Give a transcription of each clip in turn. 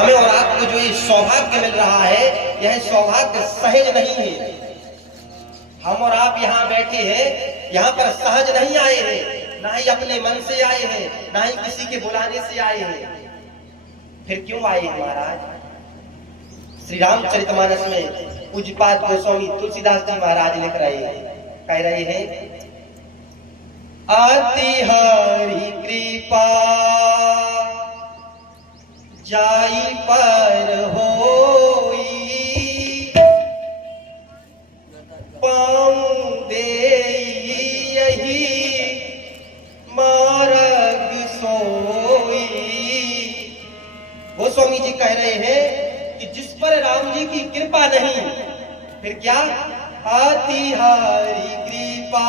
हमें और आपको जो ये सौभाग्य मिल रहा है, यह सौभाग्य सहज नहीं है। हम और आप यहाँ बैठे हैं, यहाँ पर सहज नहीं आए हैं, ना ही अपने मन से आए हैं, ना ही किसी के बुलाने से आए हैं। फिर क्यों आए हैं महाराज? श्री रामचरितमानस में पूज्यपाद गोस्वामी तुलसीदास जी महाराज लिख रहे हैं, कह रहे हैं, अति हरि कृपा जाई पर होई, पाऊं देई यही मार्ग सोई। गोस्वामी जी कह रहे हैं कि जिस पर राम जी की कृपा नहीं, फिर क्या? अति हरि कृपा।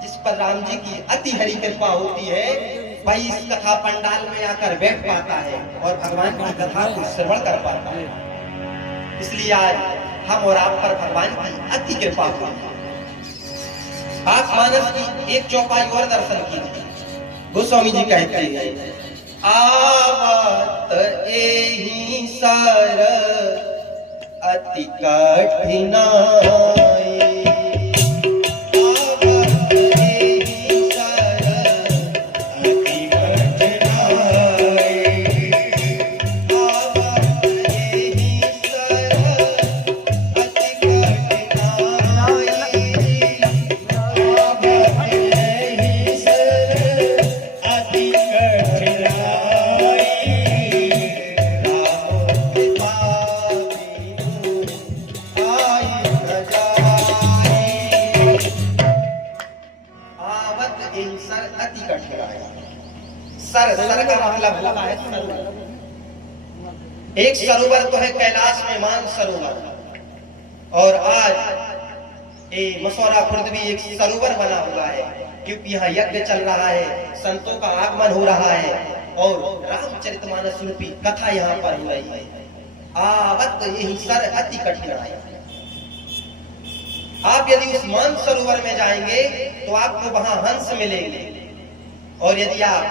जिस पर राम जी की अति हरि कृपा होती है, वही इस कथा पंडाल में आकर बैठ पाता है और भगवान की कथा को श्रवण कर पाता है। इसलिए आज हम और आप पर भगवान की अति कृपा हुई है। आप मानस की एक चौपाई और दर्शन कीजिए। गोस्वामी जी कहते हैं, आवत एहि सर अति कठिनाई, सर का मतलब होता है सरोवर। एक सरोवर तो है कैलाश में मान सरोवर, और आज ये मसौरा खुर्द भी एक सरोवर बना हुआ है, क्योंकि यहाँ यज्ञ चल रहा है, संतों का आगमन हो रहा है और रामचरितमानस रूपी कथा यहाँ पर हो रही है। आवत यही सर अति कठिन है। आप यदि उस मान सरोवर में जाएंगे तो आपको वहां हंस मिलेंगे, और यदि आप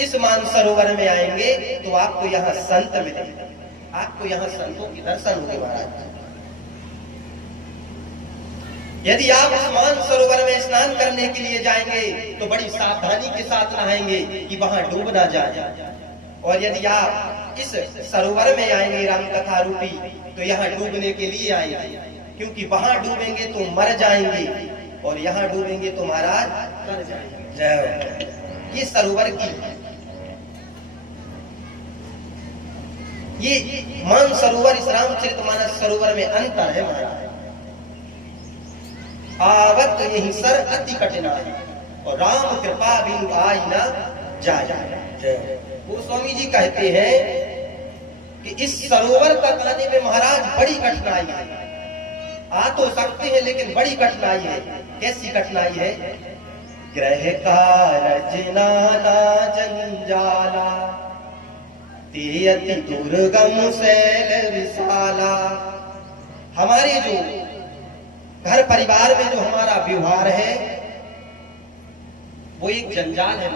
इस मानसरोवर में आएंगे तो आपको यहाँ संत मिलेंगे, आपको यहाँ संतों के दर्शन होंगे महाराज। यदि आप उस मानसरोवर में स्नान करने के लिए जाएंगे तो बड़ी सावधानी के साथ नहाएंगे कि वहां डूब ना जाए, और यदि आप इस सरोवर में आएंगे राम कथा रूपी, तो यहाँ डूबने के लिए आएंगे, क्योंकि वहां डूबेंगे तो मर जाएंगे और यहाँ डूबेंगे तो महाराज मर जाएंगे। ये सरोवर की, ये मान सरोवर इस रामचरितमानस सरोवर में अंतर है महाराज। आवत यही सर अति कठिनाई, और राम कृपा बिनु आई न जाए। गोस्वामी जी कहते हैं कि इस सरोवर तक आने में महाराज बड़ी कठिनाई है। आ तो सकते हैं लेकिन बड़ी कठिनाई है। कैसी कठिनाई है? ग्रह कारज नाना जंजाला, ते अति दुर्गम शैल विशाला। हमारे जो घर परिवार में जो हमारा व्यवहार है वो एक जंजाल है,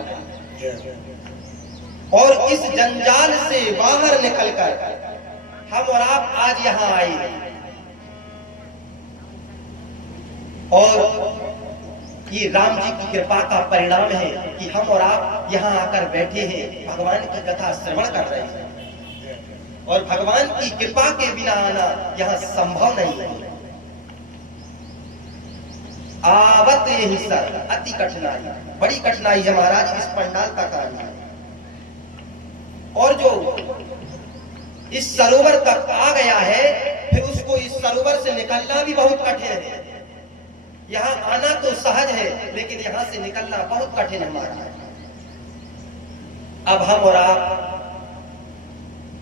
और इस जंजाल से बाहर निकलकर हम और आप आज यहाँ आए, और ये राम जी की कृपा का परिणाम है कि हम और आप यहाँ आकर बैठे हैं, भगवान की कथा श्रवण कर रहे हैं, और भगवान की कृपा के बिना आना यहाँ संभव नहीं है। आवत यही सर अति कठिनाई, बड़ी कठिनाई है महाराज इस पंडाल का कार्य। और जो इस सरोवर तक आ गया है, फिर उसको इस सरोवर से निकलना भी बहुत कठिन है। यहाँ आना तो सहज है, लेकिन यहाँ से निकलना बहुत कठिन है महाराज। अब हम और आप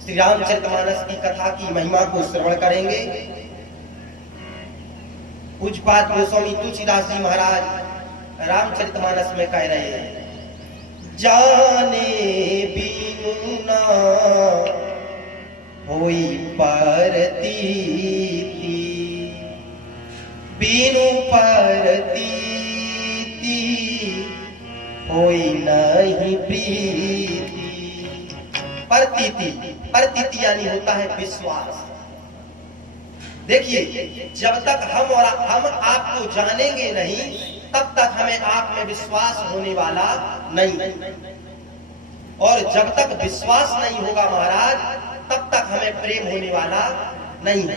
श्री रामचरितमानस की कथा की महिमा को श्रवण करेंगे। पूज्यपाद गोस्वामी तुलसीदास जी महाराज रामचरितमानस में कह रहे हैं, जाने बिनु ना होई परतीति, बिनु परतीति होई नहीं प्रीति। प्रतीति, प्रतीति यानी होता है विश्वास। देखिए, जब तक हम आपको जानेंगे नहीं, तब तक हमें आप में विश्वास होने वाला नहीं, और जब तक विश्वास नहीं होगा महाराज, तब तक हमें प्रेम होने वाला नहीं है।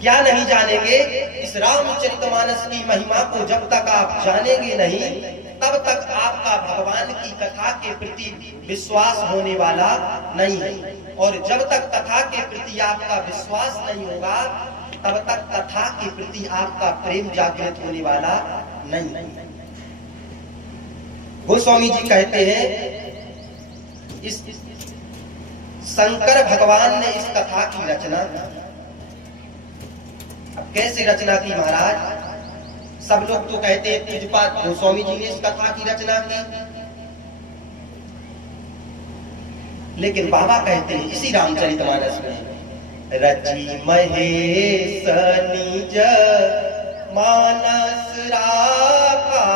क्या नहीं जानेंगे? इस रामचरितमानस की महिमा को जब तक आप जानेंगे नहीं, तब तक आपका भगवान की कथा के प्रति विश्वास होने वाला नहीं है, और जब तक कथा के प्रति आपका विश्वास नहीं होगा, तब तक कथा के प्रति आपका प्रेम जागृत होने वाला नहीं है। गोस्वामी जी कहते हैं, इस शंकर भगवान ने इस कथा की रचना की। अब कैसे रचना की महाराज? सब लोग तो कहते हैं पूज्यपाद गोस्वामी जी ने इस कथा की रचना की, लेकिन बाबा कहते हैं इसी रामचरितमानस में, रचि महेश निज मानस राखा,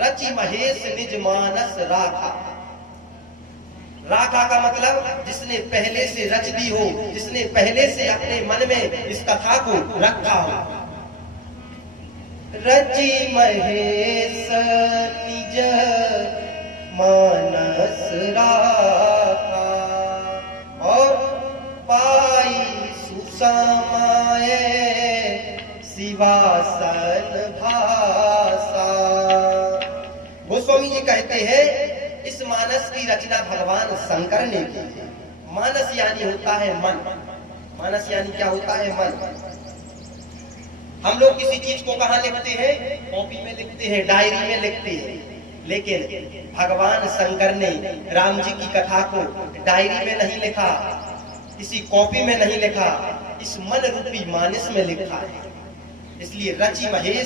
रचि महेश निज मानस राखा। राखा का मतलब जिसने पहले से रच दी हो, जिसने पहले से अपने मन में इस कथा को रखा हो। रचि महेश निज मानस राखा, और पाई सुसमाए शिवासन भाषा। गोस्वामी जी कहते हैं, इस मानस की रचना भगवान शंकर ने की। मानस यानी होता है मन। मानस यानी क्या होता है? मन। हम लोग किसी चीज को कहाँ लिखते हैं? कॉपी में लिखते हैं, डायरी में लिखते हैं, लेकिन भगवान शंकर ने राम जी की कथा को डायरी में नहीं लिखा, किसी कॉपी में नहीं लिखा, इस मन रूपी मानस में लिखा है। इसलिए रचि महेश